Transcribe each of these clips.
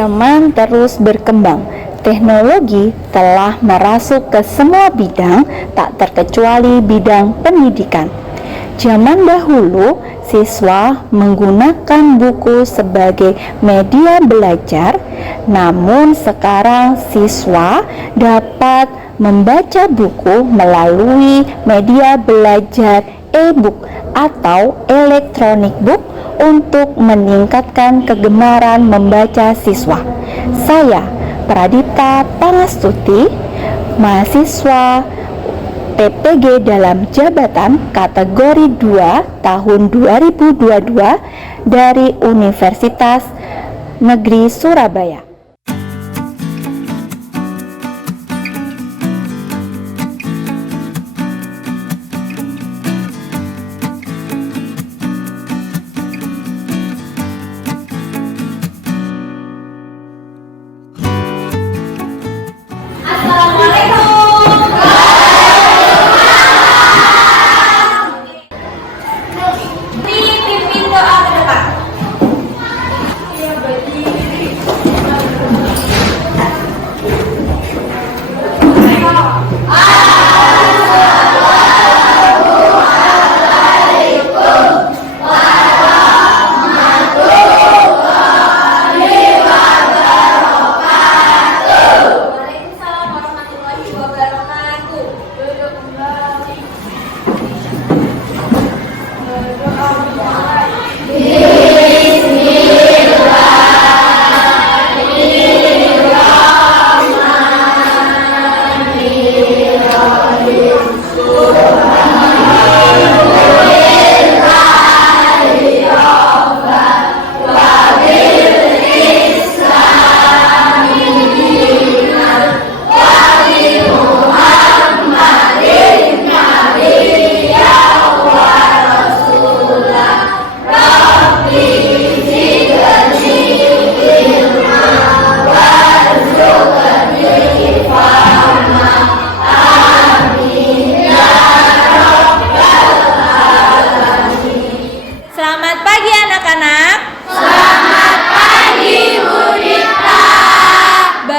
Zaman terus berkembang. Teknologi telah merasuk ke semua bidang, tak terkecuali bidang pendidikan. Zaman dahulu, siswa menggunakan buku sebagai media belajar, namun sekarang siswa dapat membaca buku melalui media belajar e-book atau electronic book untuk meningkatkan kegemaran membaca siswa. Saya, Pradipta Pangastuti, mahasiswa TPG dalam jabatan kategori 2 tahun 2022 dari Universitas Negeri Surabaya.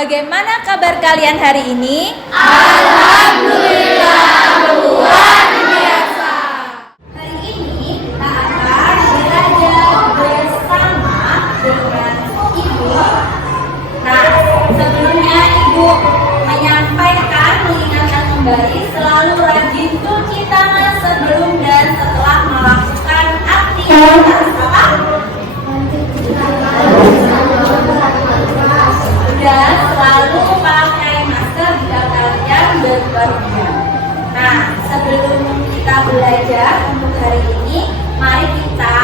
Bagaimana kabar kalian hari ini? Alhamdulillah luar biasa. Hari ini kita akan belajar bersama dengan Ibu. Nah, sebelumnya Ibu menyampaikan, mengingatkan kembali selalu rajin cuci tangan sebelum dan setelah melakukan aktivitas apa? Dan selalu pakai masker jika kalian berpergian. Nah, sebelum kita belajar untuk hari ini, mari kita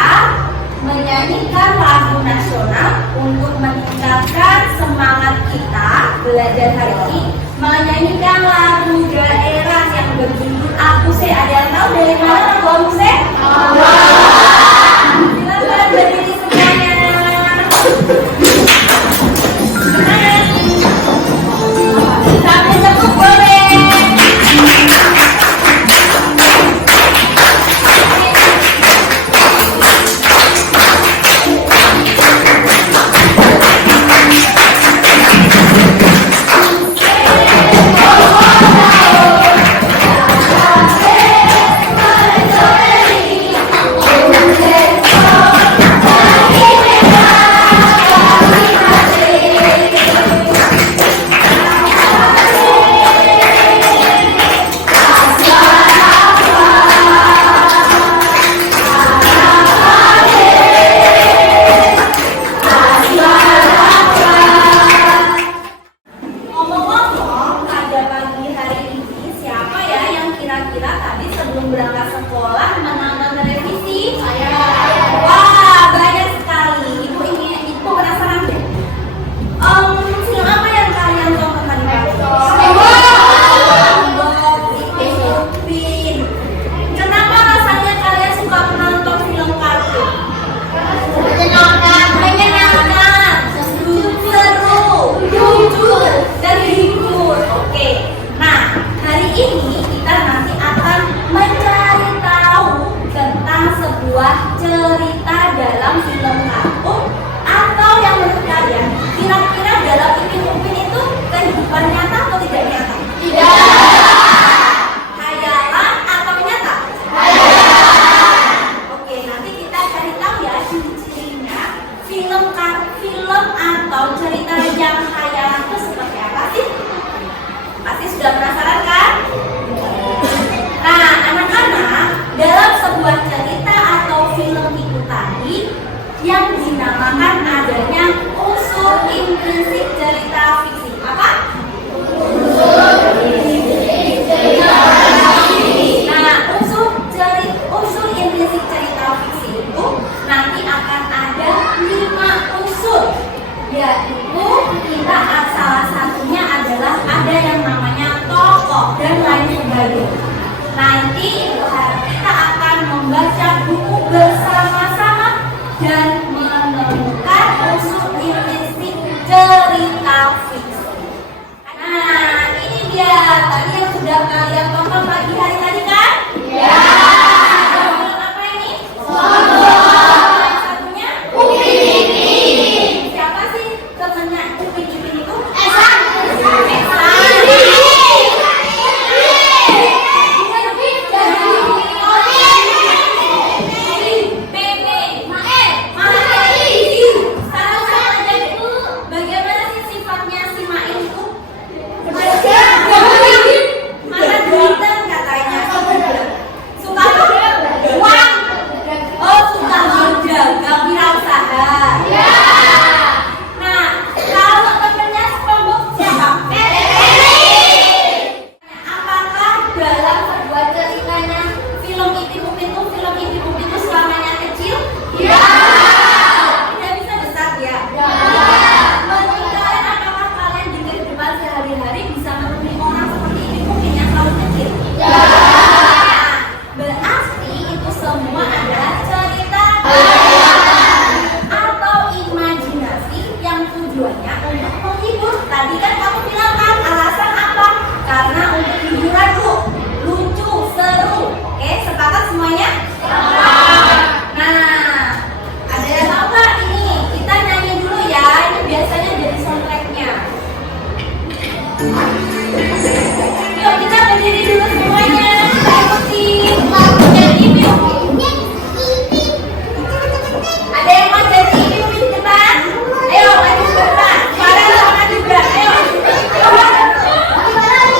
menyanyikan lagu nasional untuk meningkatkan semangat kita belajar hari ini. Menyanyikan lagu daerah yang berjudul Aku Se. Ada yang tahu dari mana lagu Aku Se? Silakan berdiri semuanya. Sambil tepuk boleh. Aku Yuk kita berdiri dulu semuanya. Kita ikuti lagunya Ibu. Ada yang mau jadi Ibu di depan? Ayo maju bergerak. Farel sama Gibran. Ayo.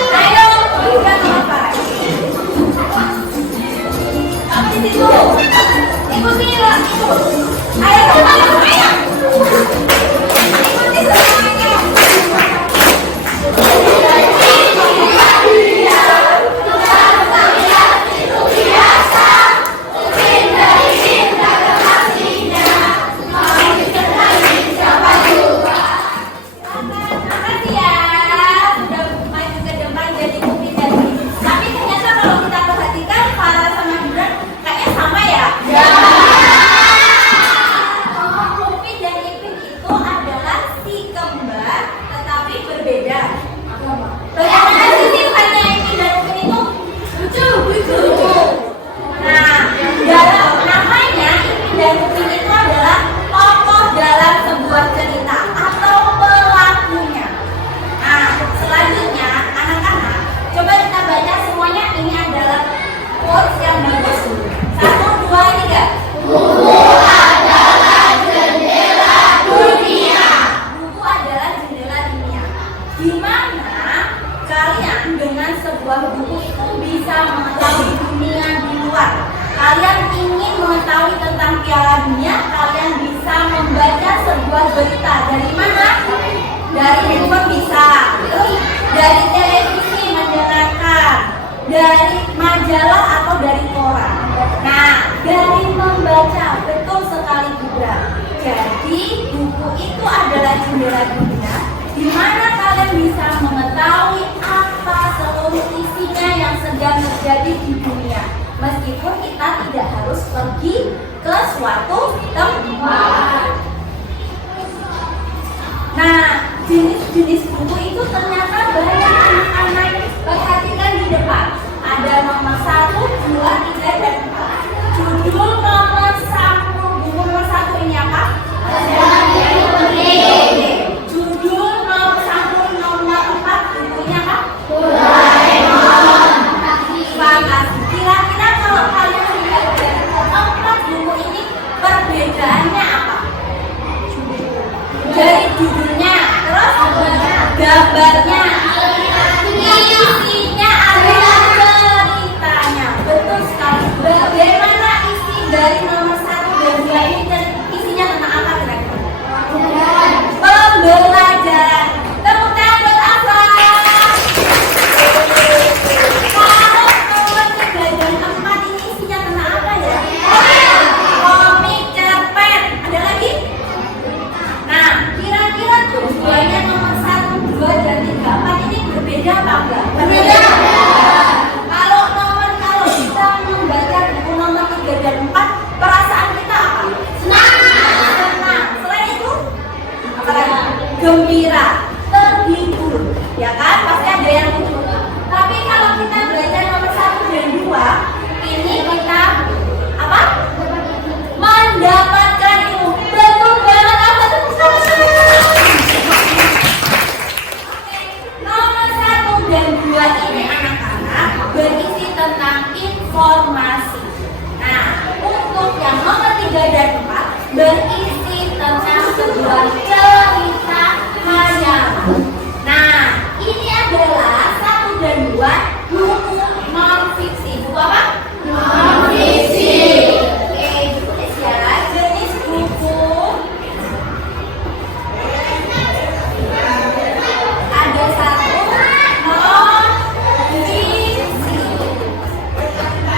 Ayo Gibran sama Farel. Kamu di situ. Ikuti lah. Ayo. Ayo. Ikuti semuanya. Makasih ya, sudah maju ke depan jadi Upin dan Ipin. Tapi ternyata kalau kita perhatikan Farel sama Gibran kayaknya sama ya. Upin dan Ipin itu adalah si kembar, tetapi berbeda. Bagaimana sih sifatnya Ipin dan Upin itu? Lucu. Nah, dalam namanya Ipin dan Upin itu adalah tokoh dalam sebuah cerita atau pelakunya. Nah, selanjutnya anak-anak, coba kita baca semuanya. Ini adalah quotes yang bagus. 1, 2, 3. Buku adalah jendela dunia. Buku adalah jendela dunia. Di mana kalian dengan sebuah buku itu bisa mengetahui dunia di luar. Kalian ingin mengetahui tentang Piala Dunia, kalian bisa membaca sebuah berita. Dari mana? Dari handphone bisa, terus dari televisi mendengarkan, dari majalah atau dari koran. Nah, dari membaca, betul sekali Gibran. Jadi buku itu adalah jendela dunia, di mana kalian bisa mengetahui apa seluruh isinya yang sedang terjadi di dunia. Meskipun kita tidak harus pergi ke suatu tempat. Nah, jenis-jenis buku itu ternyata banyak anak-anak. Perhatikan di depan. Ada nomor 1, 2, 3, dan 4. Judul nomor 1. Buku nomor 1 ini apa? Oke. Judul nomor 1, nomor 4. Bukunya apa? Makasih. Kira-kira kalau kalian lihat dari keempat buku ini, perbedaannya apa? Dari judulnya, terus gambarnya, isinya adalah ceritanya. Betul sekali. Bagaimana isi dari nomor 1 dan 2 ini isinya tentang apa kira-kira? Pembelajaran. Tepuk tangan buat apa? Kalau nomor 3 dan 4 ini isinya tentang apa ya? Komik cerpen. Ada lagi? Nah, kira-kira tujuannya nomor 1, 2, dan 3, 4 ini berbeda apa enggak? Berbeda. Kalau kita membaca buku nomor 3 dan 4, perasaan kita apa? Senang. Selain itu, apa lagi? Gembira, terhibur. Ya kan? Pasti ada yang lucu. Tapi kalau kita baca nomor 1 dan 2, ini kita apa? Mendapatkan ilmu. Betul banget, apa tuh? Nomor 1 dan 2 ini anak-anak berisi tentang informasi. Nah, untuk yang nomor 3 dan 4 berisi tentang sebuah cerita hayalan. Nah, ini adalah 1 dan 2 buku non-fiksi. Buku apa? Non-fiksi. Oke, tulis ya. Jenis buku ada 1 non-fiksi.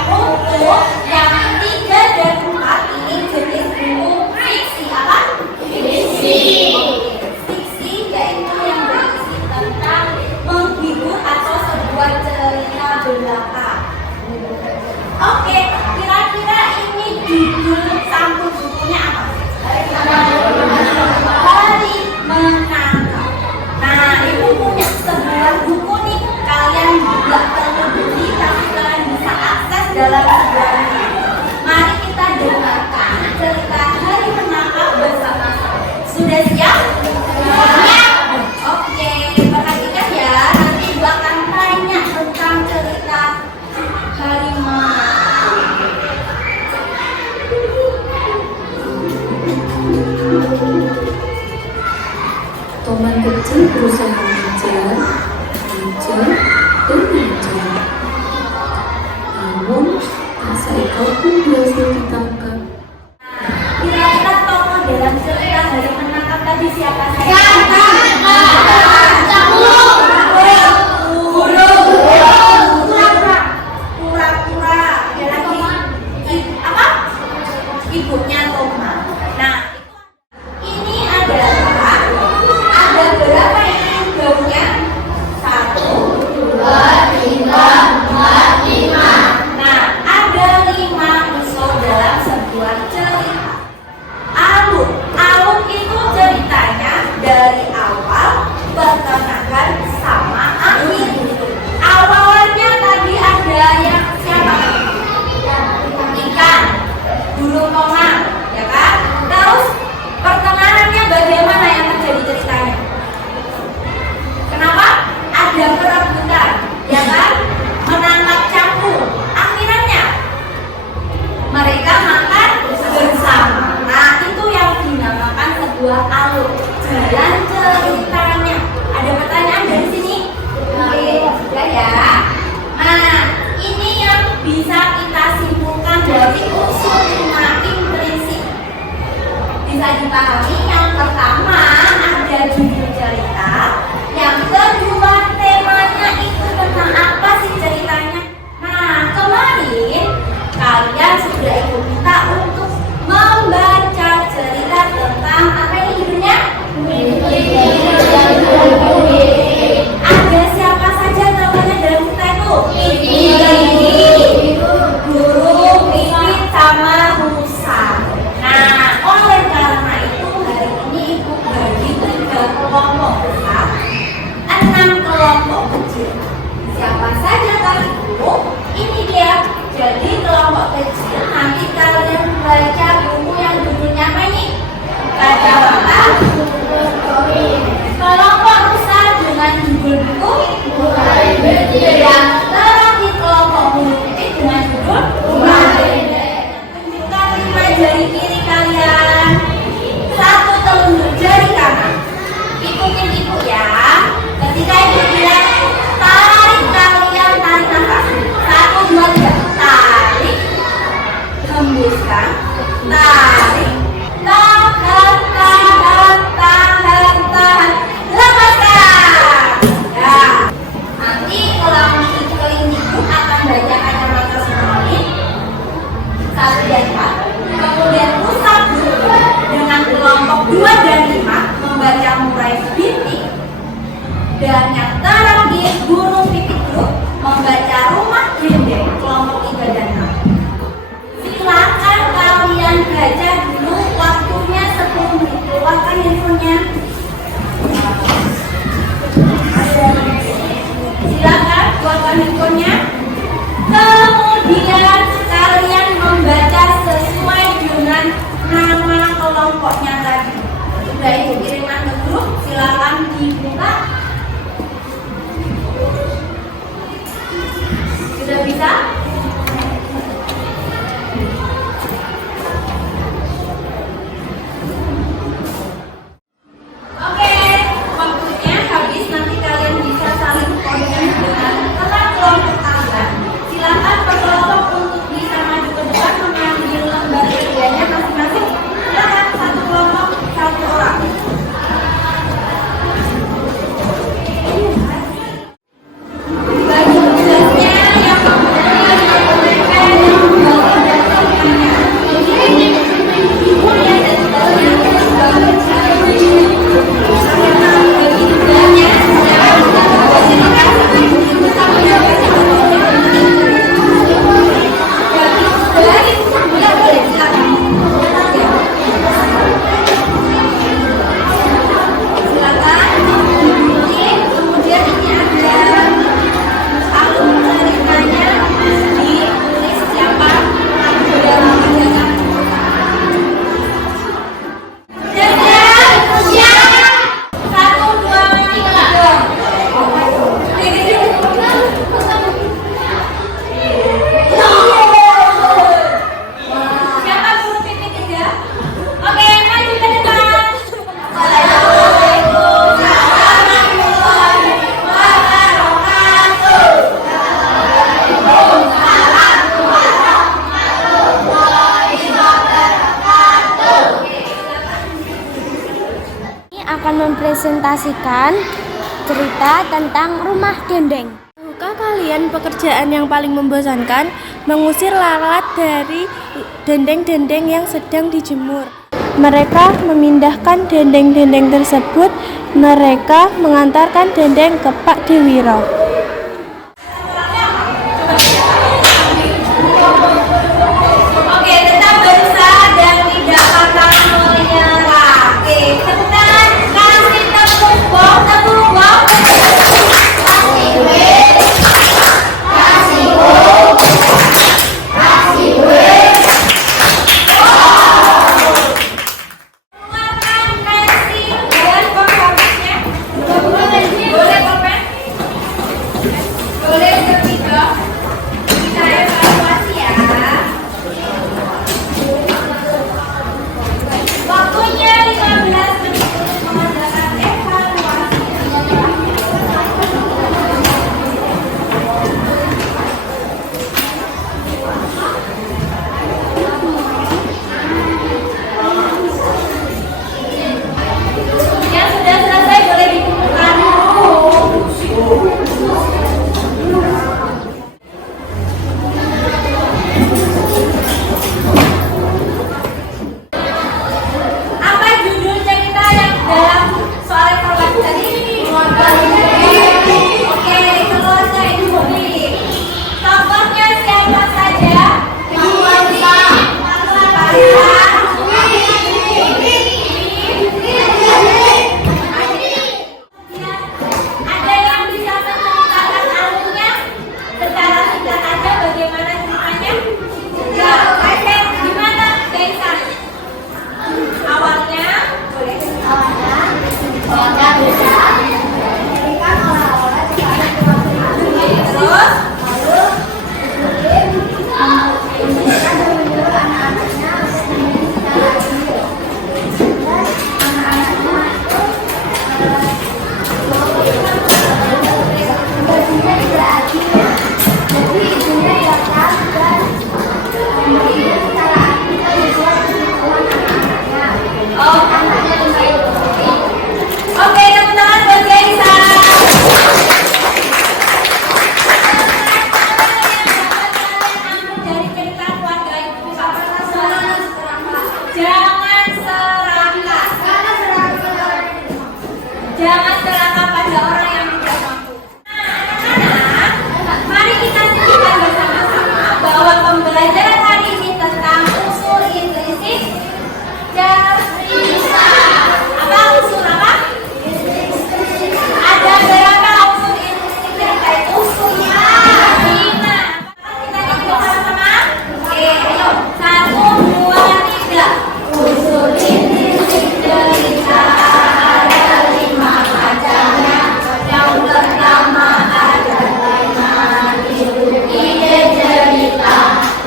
Untuk yang 3 dan 4 ini jenis buku fiksi. Apa? Fiksi. Fiksi yaitu yang berisi tentang menghibur atau sebuah cerita belaka. Oke, kira-kira ini judul sampul bukunya apa? Hari Menangkap. Nah, ibu punya sebuah buku nih. Kalian juga perlu beli, tapi kalian bisa akses dalam sebuah buku. Mari kita dengarkan cerita Hari Menangkap bersama-sama. Sudah siap? Siap. Oke, perhatikan ya. berusaha mengejar, dan mengejar. Namun, tak seekor pun berhasil ditangkap. Kira-kira tokoh dalam cerita Hari Menangkap tadi siapa saja? Pura-pura. Ada lagi apa? Ibunya Toma. Nah, ini adalah ada berapa ini gaungnya? 1, 2, 3, 4, 5. Nah, ada 5 unsur dalam sebuah cerita. Alur itu ceritanya dari awal, pertengahan, sama akhir. Awalnya tadi ada yang siapa? Ikan, burung konang, ya kan? Terus pertengahannya bagaimana yang terjadi ceritanya? Kenapa? Ada perebutan, ya kan? Menangkap cangkul. Akhirnya mereka makan bersama. Nah, itu yang dinamakan sebuah alur. Jalan ceritanya. Ada pertanyaan dari sini? Oke, ya. Nah, ini yang bisa kita simpulkan dari unsur 5 implisit. Bisa dipahami yang pertama ada judul cerita, yang kedua temanya itu tentang apa sih ceritanya. Nah, kemarin kalian sudah ikut kita untuk membaca cerita tentang apa ini judulnya? Ada siapa saja namanya dalam cerita itu? Burung, pipit, sama rusa. Nah, oleh karena itu hari ini ibu bagi 3 kelompok besar, 6 kelompok kecil. Siapa saja kali itu? Ini dia. Jadi kelompok kecil nanti kalian baca buku yang judulnya apa ini? Baca apa? Kelompok rusa dengan judul buku yang terakhir kelompok burung pipit dengan judul tunjukkan 5 jari kiri kalian, 1 telunjuk jari kanan. Ikutin ibu ya. Ketika ibu bilang tarik, kalian tarik nafas. 1, 2, 3. Tarik, hembuskan, tarik, tahan, lepaskan. Ya. Nanti keling ibu akan baca kata-kata semuanya 1 dan 4. Kemudian pusat dulu dengan kelompok 2 dan 5 membaca murai bintik. Dan yang terakhir burung pipit grup membaca rumah gendeng kelompok 3 dan 6. Silakan kalian baca dulu, waktunya 10 menit. Keluarkan handphonenya. Silakan keluarkan handphonenya. Kemudian kalian membaca sesuai dengan nama kelompoknya tadi. Sudah ibu kirimkan ke grup, silakan dibuka. Sudah bisa? Oke, waktunya habis. Nanti kalian bisa saling konten dengan teman kelompok kalian. Silakan per kelompok untuk bisa maju ke depan mengambil lembar kerjanya masing-masing. Silakan 1 kelompok 1 orang. mempresentasikan cerita tentang rumah dendeng. Tahukah kalian pekerjaan yang paling membosankan? Mengusir lalat dari dendeng-dendeng yang sedang dijemur. Mereka memindahkan dendeng-dendeng tersebut. Mereka mengantarkan dendeng ke Pak Dewiro. Oke, tetap berusaha dan tidak patah menyerah. Oke, sebentar kasih tepuk bom. Keluarkan pensil dan penghabisnya. Boleh pulpen? Boleh bertiga. Kita evaluasi ya. Waktunya 15 menit untuk mengadakan evaluasi. Yang sudah selesai boleh dikumpulkan dulu. Apa judul cerita yang dalam soal evaluasi tadi? Oke, keluarga Indomie. Tokohnya siapa saja? Ada yang bisa menceritakan alurnya secara singkat aja bagaimana ceritanya? Ya, oke. Gimana, Gaisa? Awalnya boleh. Terus oke, tepuk tangan buat Gaisa. Dari cerita keluarga itu jangan serakah. Jangan serakah pada orang yang tidak mampu. Anak-anak, mari kita sebutkan bersama-sama bahwa pembelajaran hari ini tentang unsur implisit cerita. Apa unsur apa? Ada berapa unsur implisit cerita itu? 5. Kita hitung sama-sama. Oke, ayo. 1, 2, 3. Unsur implisit cerita ada 5 macamnya. Yang pertama ada ide cerita.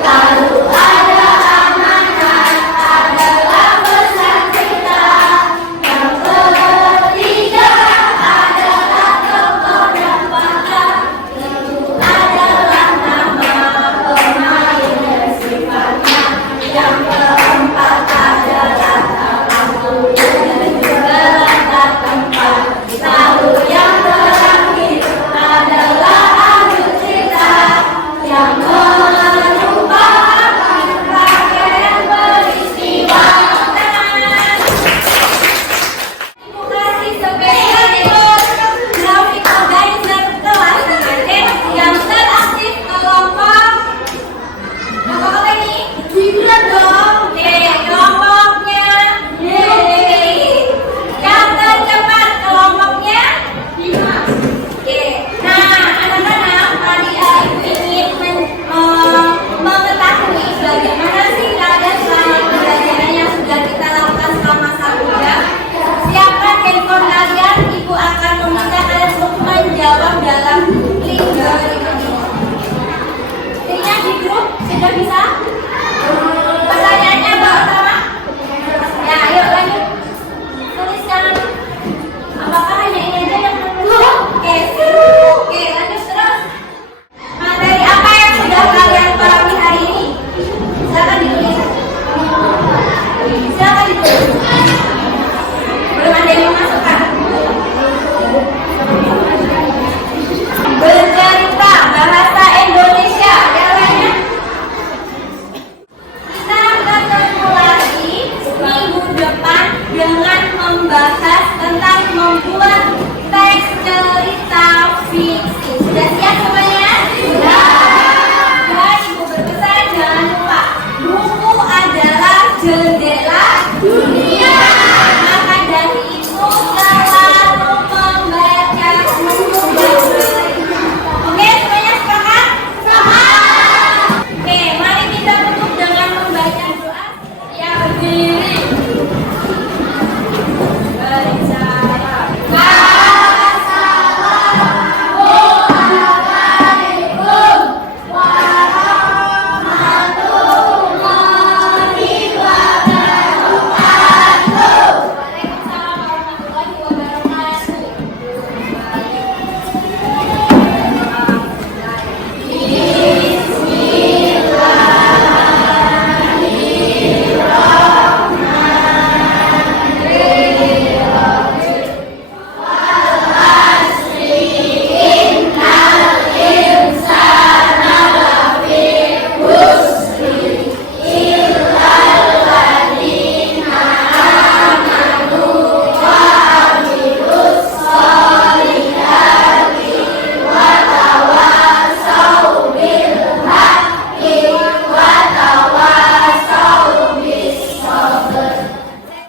Lalu ada amanat, adalah pesan cerita. Yang ketiga adalah tokoh dan fakta. Itu adalah nama pemain dan sifatnya. Yang keempat adalah waktu dan juga latar tempat. Lalu yang terakhir adalah alur cerita yang merupakan rangkaian peristiwa. Terima kasih spesial untuk graphic organizer kelas yang teraktif kelompok. Kelompok apa ini? Gibran dong. Oke, kelompoknya yang tercepat kelompoknya 5. Oke, nah anak-anak, kalian ingin mengetahui bagaimana sih keadaan selama pembelajaran yang sudah kita lakukan selama 1 jam? Siapkan handphone kalian, ibu akan meminta kalian untuk menjawab dalam link berikut ini. Jadinya di grup sudah bisa?